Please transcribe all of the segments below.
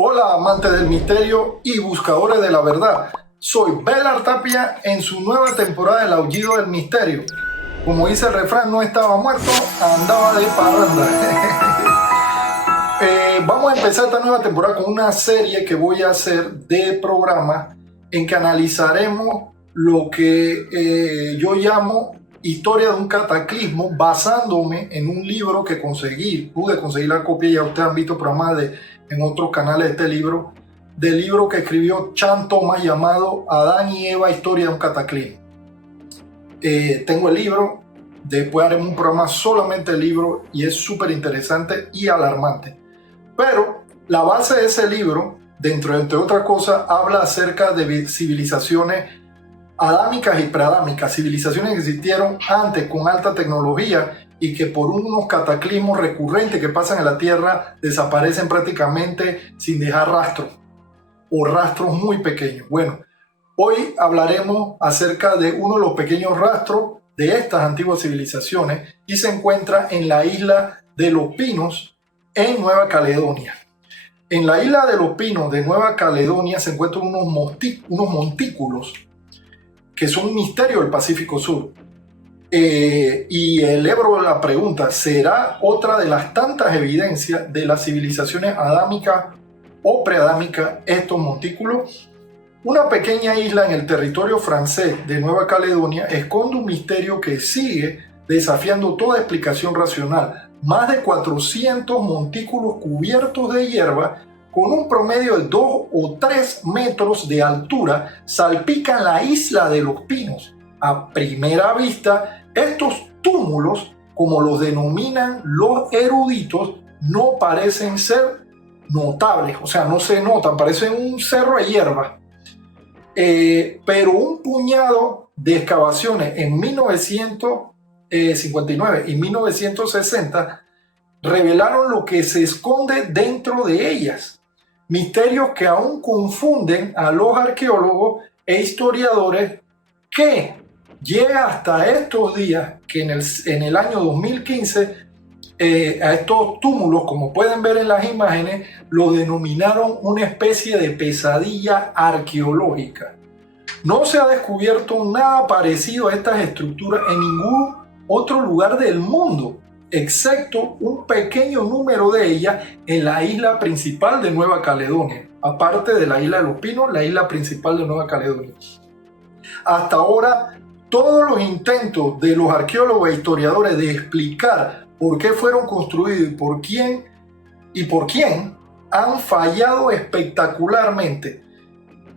Hola, amantes del misterio y buscadores de la verdad. Soy Belar Tapia en su nueva temporada del Aullido del Misterio. Como dice el refrán, no estaba muerto, andaba de parranda. Vamos a empezar esta nueva temporada con una serie que voy a hacer de programas en que analizaremos lo que yo llamo historia de un cataclismo, basándome en un libro que pude conseguir la copia, ya ustedes han visto programas en otros canales de este libro, del libro que escribió Chan Thomas llamado Adán y Eva, historia de un cataclismo. Tengo el libro, después haremos un programa solamente del libro y es súper interesante y alarmante. Pero la base de ese libro, entre otras cosas, habla acerca de civilizaciones adámicas y preadámicas, civilizaciones que existieron antes con alta tecnología y que por unos cataclismos recurrentes que pasan en la Tierra desaparecen prácticamente sin dejar rastros o rastros muy pequeños. Bueno, hoy hablaremos acerca de uno de los pequeños rastros de estas antiguas civilizaciones y se encuentra en la isla de Los Pinos en Nueva Caledonia. En la isla de Los Pinos de Nueva Caledonia se encuentran unos montículos que son un misterio del Pacífico Sur. Y elevo la pregunta, ¿será otra de las tantas evidencias de las civilizaciones adámicas o preadámicas estos montículos? Una pequeña isla en el territorio francés de Nueva Caledonia esconde un misterio que sigue desafiando toda explicación racional. Más de 400 montículos cubiertos de hierba con un promedio de 2 o 3 metros de altura salpican la isla de Los Pinos. A primera vista, estos túmulos, como los denominan los eruditos, no parecen ser notables, o sea, no se notan, parecen un cerro de hierba. Pero un puñado de excavaciones en 1959 y 1960 revelaron lo que se esconde dentro de ellas. Misterios que aún confunden a los arqueólogos e historiadores, que llega hasta estos días que en el año 2015 a estos túmulos, como pueden ver en las imágenes, lo denominaron una especie de pesadilla arqueológica. No se ha descubierto nada parecido a estas estructuras en ningún otro lugar del mundo, excepto un pequeño número de ellas en la isla principal de Nueva Caledonia, aparte de la isla de Los Pinos, la isla principal de Nueva Caledonia. Hasta ahora, todos los intentos de los arqueólogos e historiadores de explicar por qué fueron construidos y por quién han fallado espectacularmente.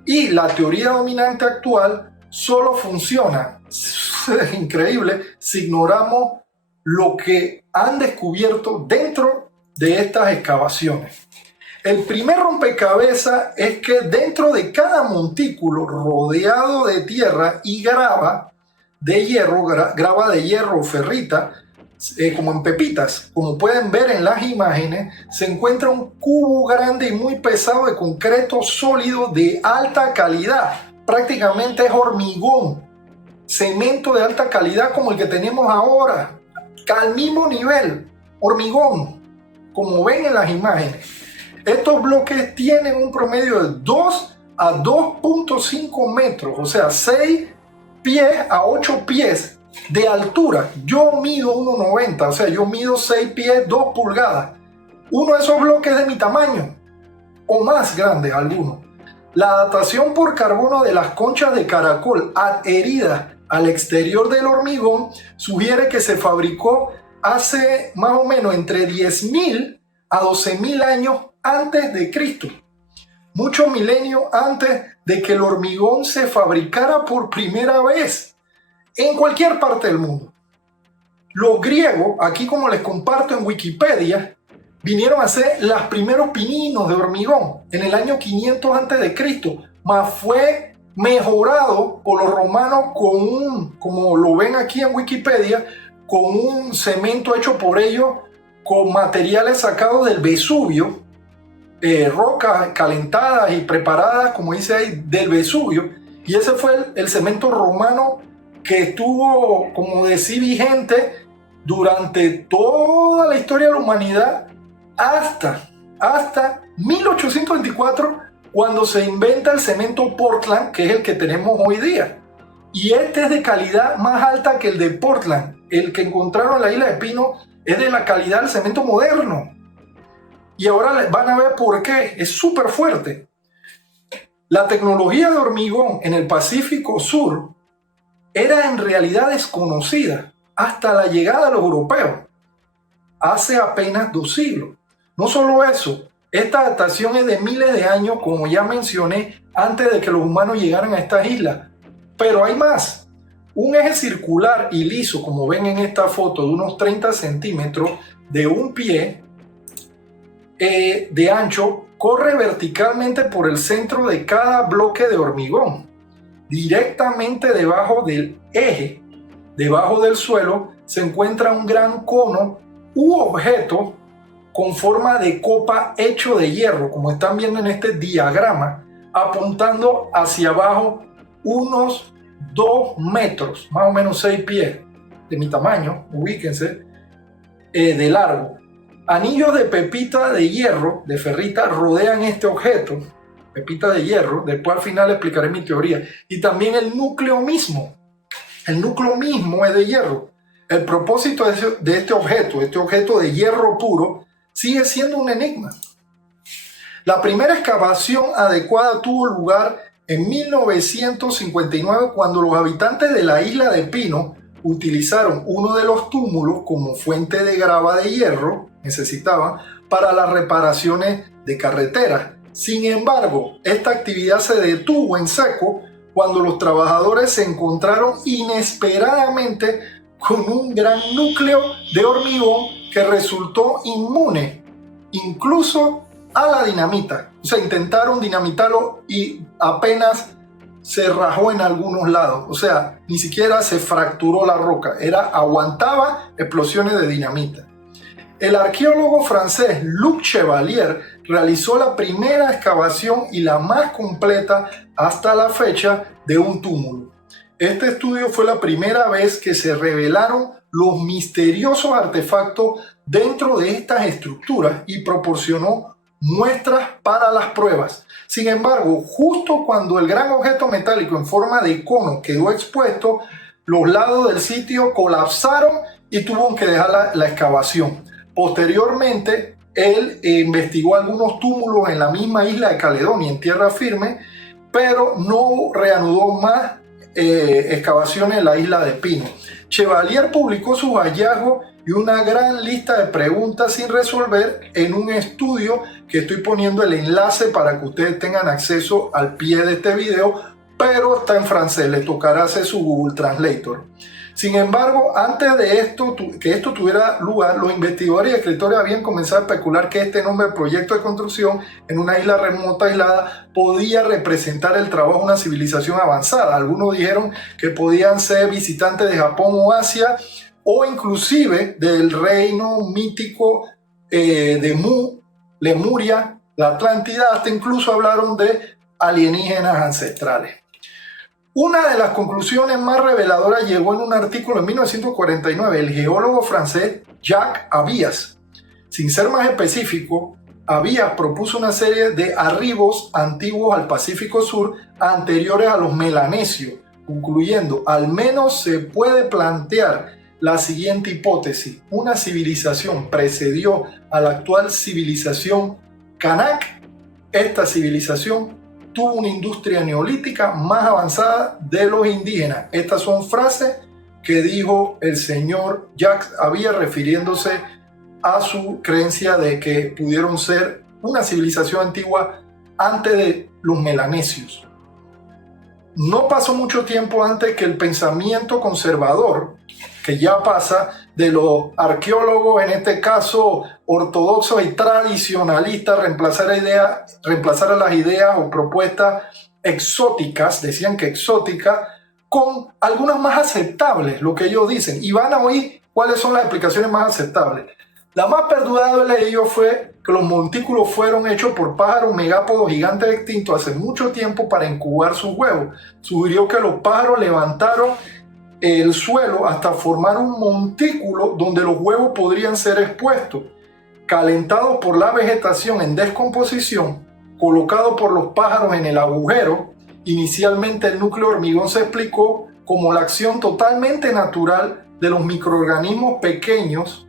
Y la teoría dominante actual solo funciona, es increíble, si ignoramos lo que han descubierto dentro de estas excavaciones. El primer rompecabezas es que dentro de cada montículo rodeado de tierra y grava de hierro o ferrita, como en pepitas, como pueden ver en las imágenes, se encuentra un cubo grande y muy pesado de concreto sólido de alta calidad. Prácticamente es hormigón, cemento de alta calidad como el que tenemos ahora, al mismo nivel, hormigón, como ven en las imágenes. Estos bloques tienen un promedio de 2 a 2.5 metros, o sea, 6 pies a 8 pies de altura. Yo mido 1,90, o sea, yo mido 6 pies, 2 pulgadas. Uno de esos bloques de mi tamaño, o más grandes algunos. La datación por carbono de las conchas de caracol adheridas al exterior del hormigón sugiere que se fabricó hace más o menos entre 10.000 a 12.000 años antes de Cristo. Muchos milenios antes de que el hormigón se fabricara por primera vez en cualquier parte del mundo. Los griegos, aquí como les comparto en Wikipedia, vinieron a hacer los primeros pininos de hormigón en el año 500 antes de Cristo, mas fue mejorado por los romanos como lo ven aquí en Wikipedia, con un cemento hecho por ellos con materiales sacados del Vesubio, rocas calentadas y preparadas, como dice ahí, del Vesubio, y ese fue el cemento romano que estuvo, como decir, vigente durante toda la historia de la humanidad hasta hasta 1824, cuando se inventa el cemento Portland, que es el que tenemos hoy día. Y este es de calidad más alta que el de Portland. El que encontraron en la isla de Pino es de la calidad del cemento moderno. Y ahora van a ver por qué. Es súper fuerte. La tecnología de hormigón en el Pacífico Sur era en realidad desconocida hasta la llegada de los europeos, hace apenas 2 siglos. No solo eso, esta adaptación es de miles de años, como ya mencioné, antes de que los humanos llegaran a estas islas. Pero hay más. Un eje circular y liso, como ven en esta foto, de unos 30 centímetros de un pie de ancho, corre verticalmente por el centro de cada bloque de hormigón. Directamente debajo del eje, debajo del suelo, se encuentra un gran cono u objeto con forma de copa hecho de hierro, como están viendo en este diagrama, apuntando hacia abajo unos 2 metros, más o menos 6 pies de mi tamaño, ubíquense, de largo. Anillos de pepita de hierro, de ferrita, rodean este objeto, pepita de hierro. Después al final explicaré mi teoría. Y también el núcleo mismo. El núcleo mismo es de hierro. El propósito de este objeto de hierro puro, sigue siendo un enigma. La primera excavación adecuada tuvo lugar en 1959, cuando los habitantes de la isla de Pino utilizaron uno de los túmulos como fuente de grava de hierro, necesitaban, para las reparaciones de carreteras. Sin embargo, esta actividad se detuvo en seco cuando los trabajadores se encontraron inesperadamente con un gran núcleo de hormigón que resultó inmune incluso a la dinamita. O sea, intentaron dinamitarlo y apenas se rajó en algunos lados. O sea, ni siquiera se fracturó la roca. Aguantaba explosiones de dinamita. El arqueólogo francés Luc Chevalier realizó la primera excavación y la más completa hasta la fecha de un túmulo. Este estudio fue la primera vez que se revelaron los misteriosos artefactos dentro de estas estructuras y proporcionó muestras para las pruebas. Sin embargo, justo cuando el gran objeto metálico en forma de cono quedó expuesto, los lados del sitio colapsaron y tuvieron que dejar la excavación. Posteriormente, él investigó algunos túmulos en la misma isla de Caledonia, en tierra firme, pero no reanudó más excavaciones en la isla de Pino. Chevalier publicó sus hallazgos y una gran lista de preguntas sin resolver en un estudio que estoy poniendo el enlace para que ustedes tengan acceso al pie de este video, pero está en francés, le tocará hacer su Google Translator. Sin embargo, antes de que esto tuviera lugar, los investigadores y escritores habían comenzado a especular que este nombre de proyecto de construcción en una isla remota aislada podía representar el trabajo de una civilización avanzada. Algunos dijeron que podían ser visitantes de Japón o Asia, o inclusive del reino mítico de Lemuria, la Atlántida. Hasta incluso hablaron de alienígenas ancestrales. Una de las conclusiones más reveladoras llegó en un artículo en 1949. El geólogo francés Jacques Abias, sin ser más específico, Abias propuso una serie de arribos antiguos al Pacífico Sur anteriores a los melanesios, concluyendo: al menos se puede plantear la siguiente hipótesis: una civilización precedió a la actual civilización Kanak. Esta civilización tuvo una industria neolítica más avanzada de los indígenas. Estas son frases que dijo el señor Jacques Abias refiriéndose a su creencia de que pudieron ser una civilización antigua antes de los melanesios. No pasó mucho tiempo antes que el pensamiento conservador, que ya pasa de los arqueólogos, en este caso ortodoxos y tradicionalistas, reemplazar a las ideas o propuestas exóticas, decían que exóticas, con algunas más aceptables, lo que ellos dicen. Y van a oír cuáles son las explicaciones más aceptables. La más perdurable de ellos fue que los montículos fueron hechos por pájaros megápodos gigantes extintos hace mucho tiempo para incubar sus huevos. Sugirió que los pájaros levantaron el suelo hasta formar un montículo donde los huevos podrían ser expuestos. calentados por la vegetación en descomposición, colocados por los pájaros en el agujero. Inicialmente el núcleo de hormigón se explicó como la acción totalmente natural de los microorganismos pequeños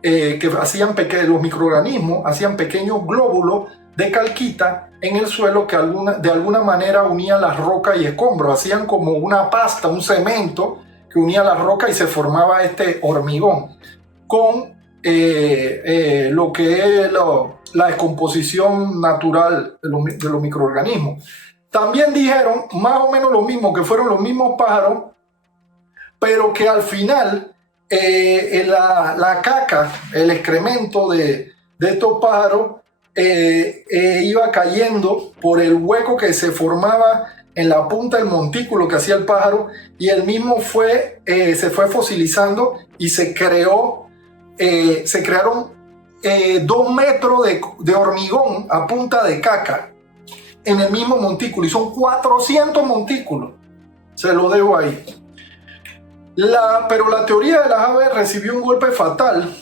los microorganismos hacían pequeños glóbulos de calquita en el suelo que de alguna manera unían las rocas y escombros, hacían como una pasta, un cemento que unía las rocas y se formaba este hormigón con lo que es la descomposición natural de los microorganismos. También dijeron más o menos lo mismo, que fueron los mismos pájaros, pero que al final la caca, el excremento de estos pájaros iba cayendo por el hueco que se formaba en la punta del montículo que hacía el pájaro, y el mismo se fue fosilizando y se crearon 2 metros de hormigón a punta de caca en el mismo montículo, y son 400 montículos. Se lo dejo ahí. Pero la teoría de las aves recibió un golpe fatal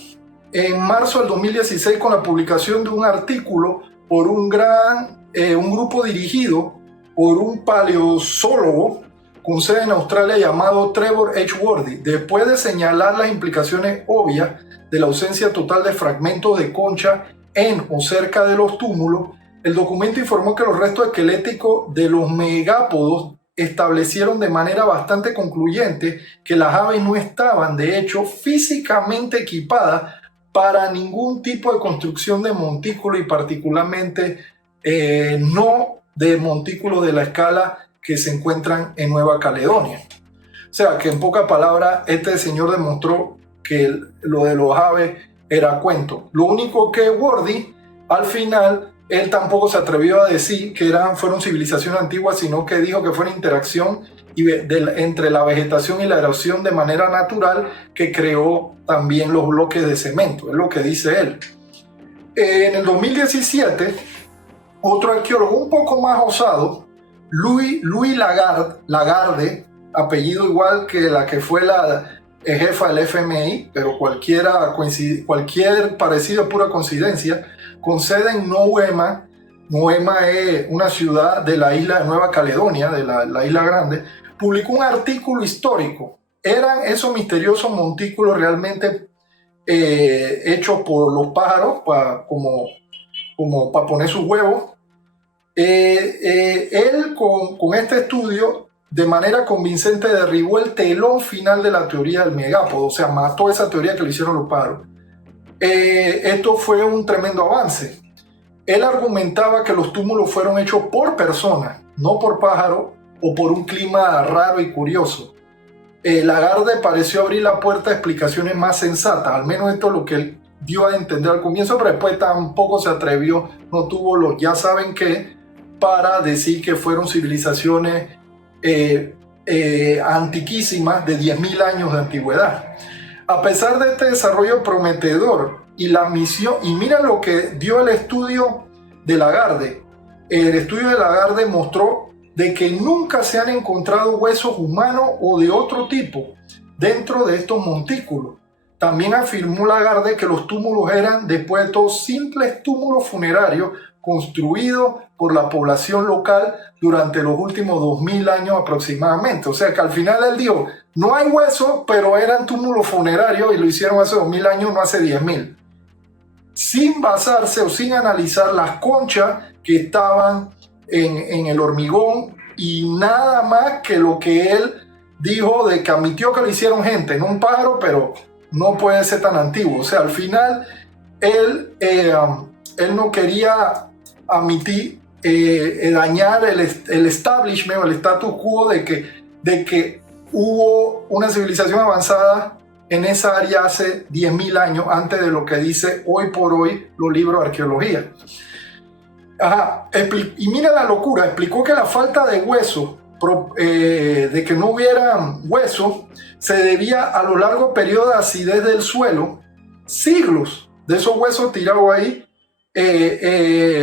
en marzo del 2016 con la publicación de un artículo por un grupo dirigido por un paleozoólogo con sede en Australia llamado Trevor H. Worthy. Después de señalar las implicaciones obvias de la ausencia total de fragmentos de concha en o cerca de los túmulos, el documento informó que los restos esqueléticos de los megápodos establecieron de manera bastante concluyente que las aves no estaban, de hecho, físicamente equipadas para ningún tipo de construcción de montículo, y particularmente no de montículos de la escala que se encuentran en Nueva Caledonia. O sea, que en pocas palabras, este señor demostró que lo de los aves era cuento. Lo único que Worthy, al final, él tampoco se atrevió a decir que fueron civilizaciones antiguas, sino que dijo que fue una interacción entre la vegetación y la erosión de manera natural que creó también los bloques de cemento. Es lo que dice él. En el 2017, otro arqueólogo un poco más osado, Louis Lagarde, apellido igual que la que fue la jefa del FMI, pero cualquier parecido es pura coincidencia, con sede en Noema. Noema es una ciudad de la isla de Nueva Caledonia, de la isla grande. Publicó un artículo histórico. ¿Eran esos misteriosos montículos realmente hechos por los pájaros como para poner sus huevos? Él con este estudio de manera convincente derribó el telón final de la teoría del megápodo, o sea, mató esa teoría que le hicieron los pájaros. Esto fue un tremendo avance. Él argumentaba que los túmulos fueron hechos por personas, no por pájaros o por un clima raro y curioso. Lagarde pareció abrir la puerta a explicaciones más sensatas, al menos esto es lo que él dio a entender al comienzo, pero después tampoco se atrevió, no tuvo los ya saben qué, para decir que fueron civilizaciones antiquísimas de 10.000 años de antigüedad. A pesar de este desarrollo prometedor y la misión, y mira lo que dio el estudio de Lagarde. El estudio de Lagarde mostró de que nunca se han encontrado huesos humanos o de otro tipo dentro de estos montículos. También afirmó Lagarde que los túmulos eran, después de todo, simples túmulos funerarios construidos por la población local durante los últimos 2.000 años aproximadamente. O sea que al final él dijo, no hay huesos, pero eran túmulos funerarios y lo hicieron hace 2.000 años, no hace 10.000. Sin basarse o sin analizar las conchas que estaban en el hormigón y nada más que lo que él dijo de que admitió que lo hicieron gente, no un pájaro, pero no puede ser tan antiguo. O sea, al final él no quería admitir dañar el establishment o el status quo de que hubo una civilización avanzada en esa área hace 10.000 años antes de lo que dice hoy por hoy los libros de arqueología. Y mira la locura, explicó que la falta de huesos, de que no hubiera huesos, se debía a lo largo periodo de acidez del suelo, siglos de esos huesos tirados ahí,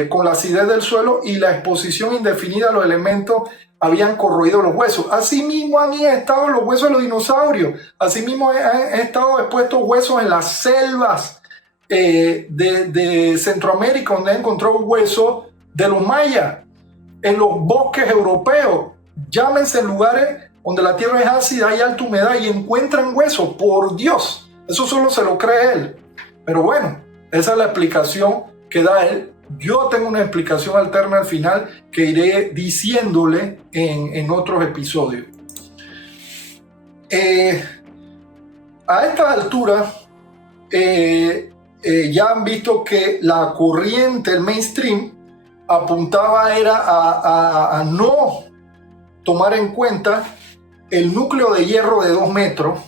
con la acidez del suelo y la exposición indefinida a los elementos habían corroído los huesos. Asimismo han estado los huesos de los dinosaurios, asimismo han estado expuestos huesos en las selvas de Centroamérica, donde han encontrado huesos de los mayas, en los bosques europeos, llámense lugares donde la tierra es ácida, hay alta humedad y encuentran huesos. Por Dios, eso solo se lo cree él. Pero bueno, esa es la explicación que da él. Yo tengo una explicación alterna al final que iré diciéndole en otros episodios. A esta altura ya han visto que la corriente, el mainstream, apuntaba era a no tomar en cuenta el núcleo de hierro de 2 metros,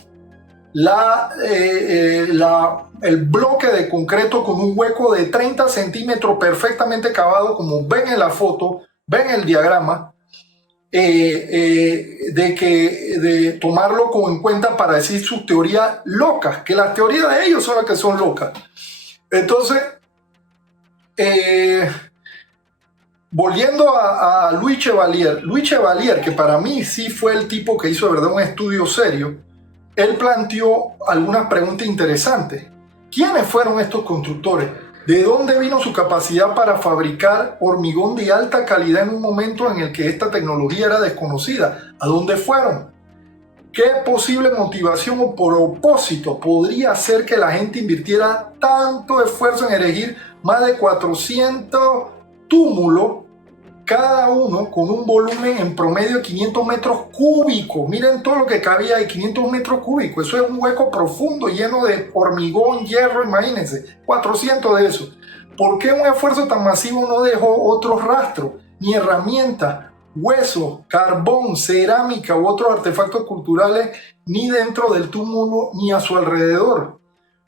el bloque de concreto con un hueco de 30 centímetros perfectamente cavado, como ven en la foto, ven el diagrama, de tomarlo como en cuenta para decir sus teorías locas, que las teorías de ellos son las que son locas. Entonces, volviendo a Louis Chevalier, que para mí sí fue el tipo que hizo de verdad un estudio serio, él planteó algunas preguntas interesantes. ¿Quiénes fueron estos constructores? ¿De dónde vino su capacidad para fabricar hormigón de alta calidad en un momento en el que esta tecnología era desconocida? ¿A dónde fueron? ¿Qué posible motivación o propósito podría hacer que la gente invirtiera tanto esfuerzo en erigir más de 400 túmulos, cada uno con un volumen en promedio de 500 metros cúbicos? Miren todo lo que cabía ahí, 500 metros cúbicos. Eso es un hueco profundo lleno de hormigón, hierro, imagínense, 400 de esos. ¿Por qué un esfuerzo tan masivo no dejó otros rastros, ni herramientas, huesos, carbón, cerámica u otros artefactos culturales, ni dentro del túmulo ni a su alrededor?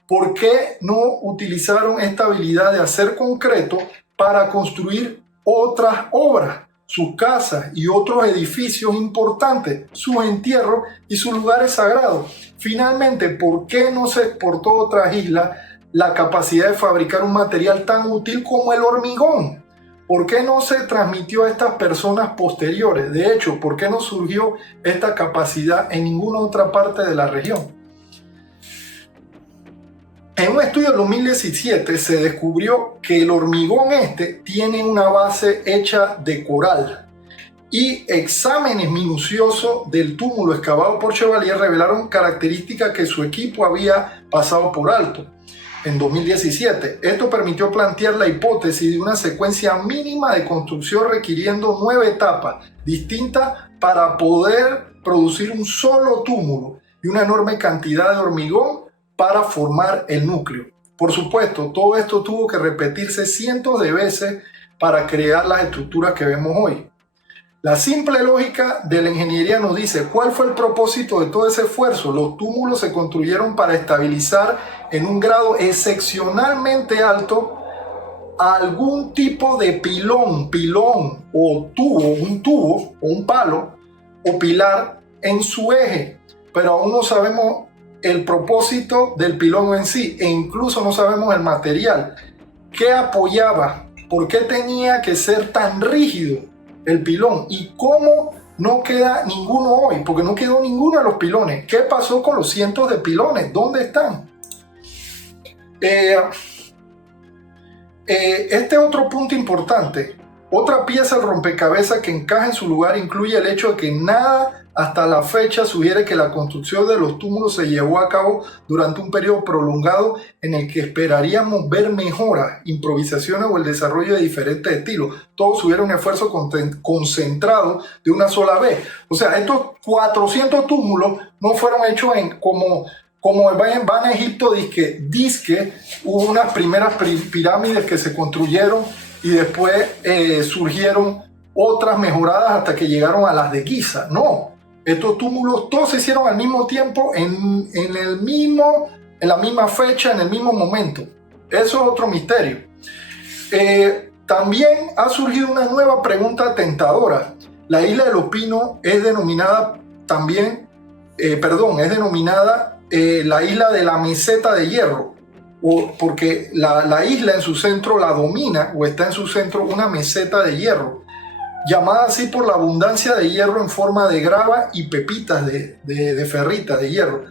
¿Por qué no utilizaron esta habilidad de hacer concreto para construir otras obras, sus casas y otros edificios importantes, sus entierros y sus lugares sagrados? Finalmente, ¿por qué no se exportó a otras islas la capacidad de fabricar un material tan útil como el hormigón? ¿Por qué no se transmitió a estas personas posteriores? De hecho, ¿por qué no surgió esta capacidad en ninguna otra parte de la región? En un estudio del 2017 se descubrió que el hormigón tiene una base hecha de coral, y exámenes minuciosos del túmulo excavado por Chevalier revelaron características que su equipo había pasado por alto. En 2017, esto permitió plantear la hipótesis de una secuencia mínima de construcción requiriendo 9 etapas distintas para poder producir un solo túmulo y una enorme cantidad de hormigón para formar el núcleo. Por supuesto, todo esto tuvo que repetirse cientos de veces para crear las estructuras que vemos hoy. La simple lógica de la ingeniería nos dice cuál fue el propósito de todo ese esfuerzo. Los túmulos se construyeron para estabilizar en un grado excepcionalmente alto algún tipo de pilón o tubo o un palo o pilar en su eje, pero aún no sabemos el propósito del pilón en sí, e incluso no sabemos el material. ¿Qué apoyaba? ¿Por qué tenía que ser tan rígido el pilón? ¿Y cómo no queda ninguno hoy? Porque no quedó ninguno de los pilones. ¿Qué pasó con los cientos de pilones? ¿Dónde están? Este otro punto importante. Otra pieza del rompecabezas que encaja en su lugar incluye el hecho de que nada hasta la fecha sugiere que la construcción de los túmulos se llevó a cabo durante un periodo prolongado en el que esperaríamos ver mejoras, improvisaciones o el desarrollo de diferentes estilos. Todos tuvieron un esfuerzo concentrado de una sola vez. O sea, estos 400 túmulos no fueron hechos como van a Egipto, disque hubo unas primeras pirámides que se construyeron y después surgieron otras mejoradas hasta que llegaron a las de Giza. No, estos túmulos todos se hicieron al mismo tiempo, en la misma fecha, en el mismo momento. Eso es otro misterio. También ha surgido una nueva pregunta tentadora. La isla de los Pinos es denominada la isla de la meseta de hierro, porque la isla en su centro la domina, o está en su centro una meseta de hierro, llamada así por la abundancia de hierro en forma de grava y pepitas de ferrita de hierro.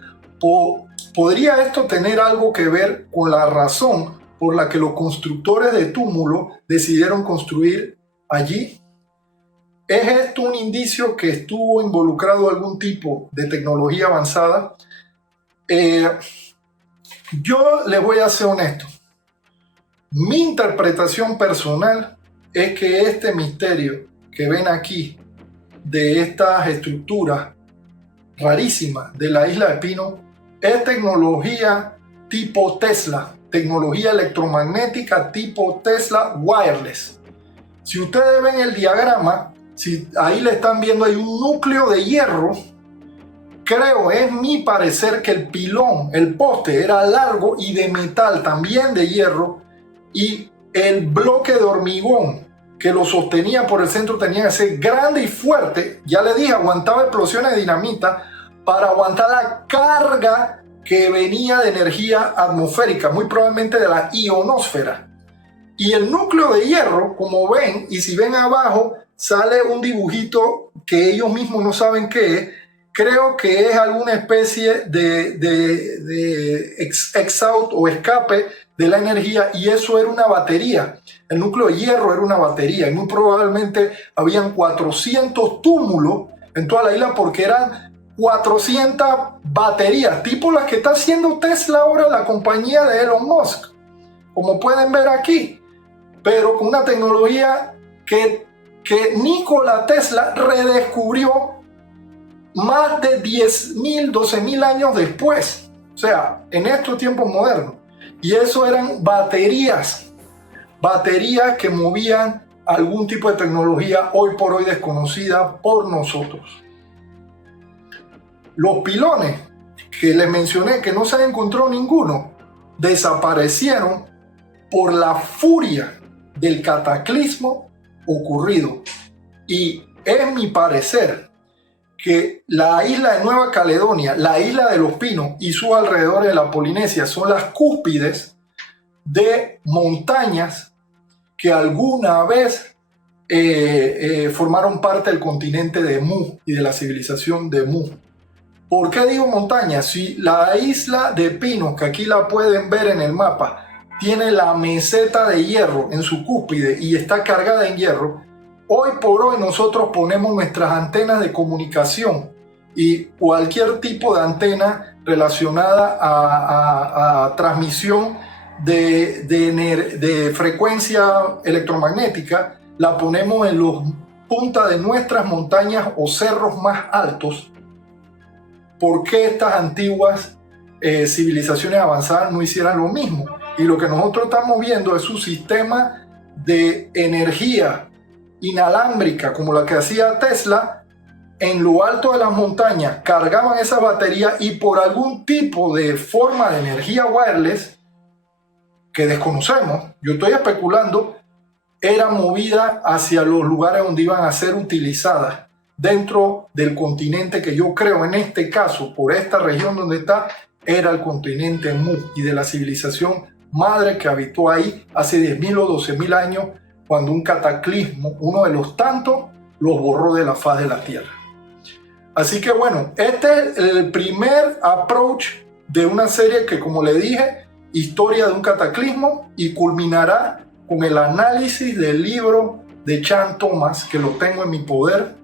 ¿Podría esto tener algo que ver con la razón por la que los constructores de túmulos decidieron construir allí? ¿Es esto un indicio que estuvo involucrado algún tipo de tecnología avanzada? Yo les voy a ser honesto. Mi interpretación personal es que este misterio que ven aquí de estas estructuras rarísimas de la isla de Pino es tecnología tipo Tesla, tecnología electromagnética tipo Tesla wireless. Si ustedes ven el diagrama, si ahí le están viendo, hay un núcleo de hierro. Creo, es mi parecer, que el pilón, el poste, era largo y de metal, también de hierro, y el bloque de hormigón que lo sostenía por el centro tenía que ser grande y fuerte. Ya le dije, aguantaba explosiones de dinamita para aguantar la carga que venía de energía atmosférica, muy probablemente de la ionosfera. Y el núcleo de hierro, como ven, y si ven abajo, sale un dibujito que ellos mismos no saben qué es. Creo que es alguna especie de exhaust o escape de la energía, y eso era una batería. El núcleo de hierro era una batería, y muy probablemente habían 400 túmulos en toda la isla, porque eran 400 baterías, tipo las que está haciendo Tesla ahora, la compañía de Elon Musk, como pueden ver aquí, pero con una tecnología que Nikola Tesla redescubrió más de 10.000, 12.000 años después, o sea, en estos tiempos modernos. Y eso eran baterías que movían algún tipo de tecnología hoy por hoy desconocida por nosotros. Los pilones que les mencioné, que no se encontró ninguno, desaparecieron por la furia del cataclismo ocurrido. Y es mi parecer que la isla de Nueva Caledonia, la isla de los Pinos y sus alrededores de la Polinesia son las cúspides de montañas que alguna vez formaron parte del continente de Mu y de la civilización de Mu. ¿Por qué digo montañas? Si la isla de Pinos, que aquí la pueden ver en el mapa, tiene la meseta de hierro en su cúspide y está cargada en hierro, hoy por hoy nosotros ponemos nuestras antenas de comunicación y cualquier tipo de antena relacionada a transmisión de frecuencia electromagnética, la ponemos en las puntas de nuestras montañas o cerros más altos. ¿Por qué estas antiguas civilizaciones avanzadas no hicieran lo mismo? Y lo que nosotros estamos viendo es un sistema de energía inalámbrica como la que hacía Tesla. En lo alto de las montañas cargaban esas baterías y por algún tipo de forma de energía wireless que desconocemos, yo estoy especulando, era movida hacia los lugares donde iban a ser utilizadas dentro del continente que yo creo, en este caso, por esta región donde está, era el continente Mu y de la civilización madre que habitó ahí hace 10.000 o 12.000 años, cuando un cataclismo, uno de los tantos, los borró de la faz de la Tierra. Así que bueno, este es el primer approach de una serie que, como le dije, historia de un cataclismo, y culminará con el análisis del libro de Chan Thomas, que lo tengo en mi poder,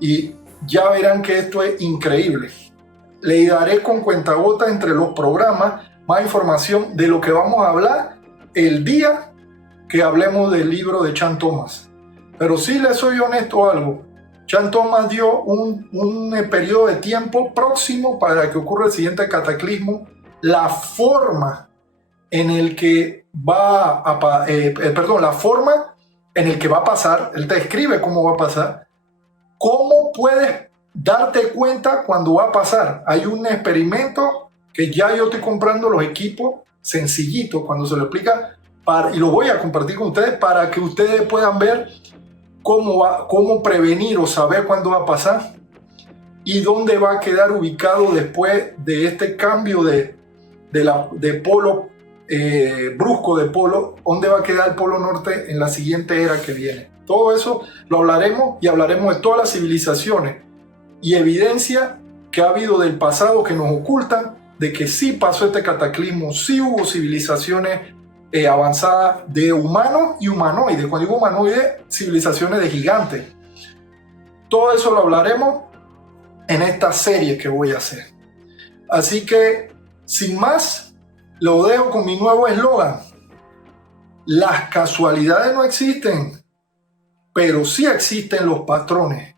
y ya verán que esto es increíble. Le daré con cuentagotas entre los programas más información de lo que vamos a hablar el día que hablemos del libro de Chan Thomas. Pero sí les soy honesto algo. Chan Thomas dio un periodo de tiempo próximo para que ocurra el siguiente cataclismo. La forma en el que la forma en el que va a pasar, él te describe cómo va a pasar. ¿Cómo puedes darte cuenta cuando va a pasar? Hay un experimento que ya yo estoy comprando los equipos sencillitos cuando se lo explica, y lo voy a compartir con ustedes para que ustedes puedan ver cómo prevenir o saber cuándo va a pasar y dónde va a quedar ubicado después de este cambio de polo brusco de polo, dónde va a quedar el polo norte en la siguiente era que viene. Todo eso lo hablaremos, y hablaremos de todas las civilizaciones y evidencia que ha habido del pasado que nos ocultan, de que sí pasó este cataclismo, sí hubo civilizaciones avanzadas de humanos y humanoides. Cuando digo humanoides, civilizaciones de gigantes. Todo eso lo hablaremos en esta serie que voy a hacer. Así que, sin más, lo dejo con mi nuevo eslogan. Las casualidades no existen, pero sí existen los patrones.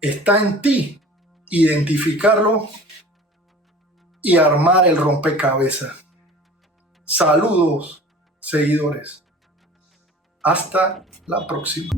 Está en ti identificarlo y armar el rompecabezas. Saludos, seguidores. Hasta la próxima.